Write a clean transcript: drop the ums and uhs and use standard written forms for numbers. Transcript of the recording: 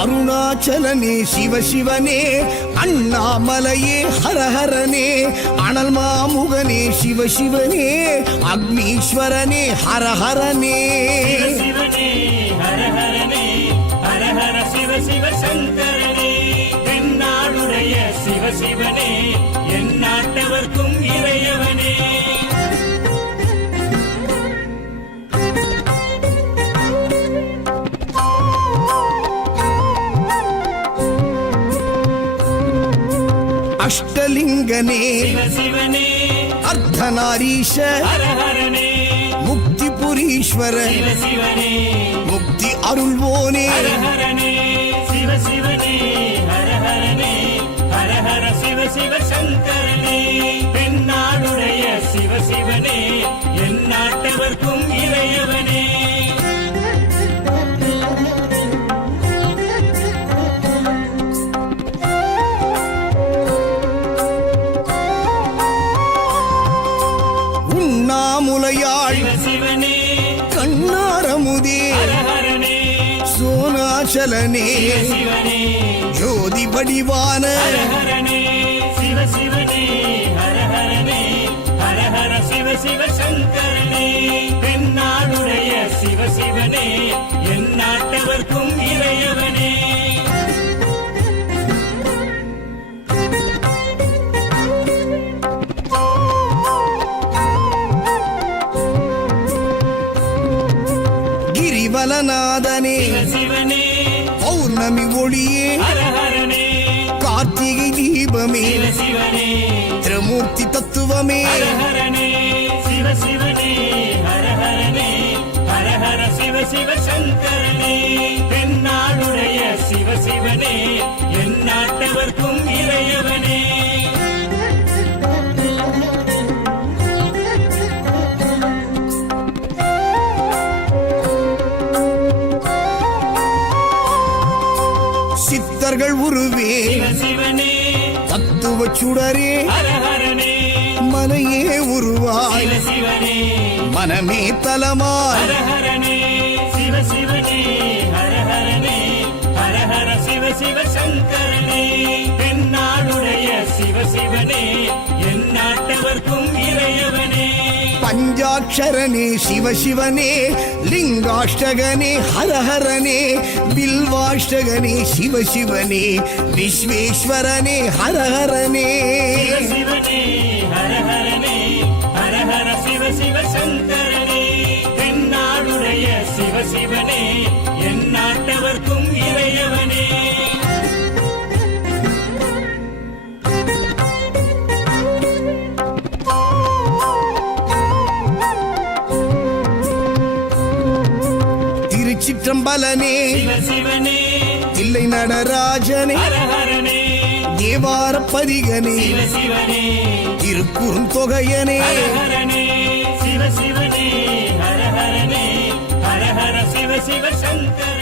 அருணாச்சலனே சிவசிவனே, அண்ணாமலையே ஹரஹரனே, அனல் மாமுகனே சிவசிவனே, அக்னீஸ்வரனே ஹரஹரனே. சிவசிவனே ஹரஹரனே, ஹரஹர சிவ சிவ சங்கரனே, தென்னாடுடைய சிவசிவனே, என் நாட்டவர்க்கும் இறையவனே. அஷ்டலிங்கனே சிவசிவனே, அர்த்தநாரீஷ ஹரஹரனே, முக்திபுரீஸ்வர சிவசிவனே, முக்தி அருள்வோனே. ஹரஹரனே சிவசிவனே, ஹரஹரனே, ஹரஹர சிவ சிவ சங்கரனே, தென்னாடுடைய சிவசிவனே, என் நாட்டவர்க்கும் இறையவனே. உண்ணாமுலையாள் சிவசிவனே, கண்ணாரமுதே ஹரஹரனே, சோனாச்சலனே சிவசிவனே, ஜோதி வடிவான ஹரஹரனே சிவசிவனே, ஹரஹரனே, ஹரஹர சிவ சிவ சங்கரனே, தென்னாடுடைய சிவசிவனே, என் நாட்டவர்க்கும் இறையவனே. கிரிவலநாதனே சிவசிவனே, பௌர்ணமி ஒளியே ஹரஹரனே, கார்த்திகை தீபமே சிவசிவனே, திரமூர்த்தி தத்துவமே. ஹரஹரனே சிவசிவனே, ஹரஹரனே, ஹரஹர சிவ சிவ சங்கரனே, தென்னாடுடைய சிவசிவனே, என் நாட்டவர்க்கும் இறையவனே. சித்தர்கள் உருவே சிவசிவனே, தத்துவ சுடரே ஹரஹரனே, மனையே உருவாய் சிவசிவனே, மனமே தலமாய். ஹரஹரனே சிவசிவனே, ஹரஹரனே, ஹரஹர சிவ சிவ சங்கரனே, தென்னாடுடைய சிவசிவனே, என் நாட்டவர்க்கும் இறையவனே. பஞ்சாட்சரனே சிவசிவனே, லிங்காஷ்டகனே ஹரஹரனே, பில்வாஷ்டகனே சிவசிவனே, விஸ்வேஸ்வரனே ஹரஹரனே. சிவசிவனே, ஹரஹரனே, ஹரஹர சிவ சிவ சங்கரனே, தென்னாடுடைய சிவசிவனே, என் நாட்டவர்க்கும் இறையவனே. திருச்சிற்றம்பலனே சிவசிவனே, தில்லை நடராஜனே, ஹரஹரனே, தேவார பதிகனே, சிவசிவனே, திருக்குறுந்தொகையனே. ஹரஹரனே சிவசிவனே, ஹரஹரனே, ஹரஹர சிவ சிவ சங்கர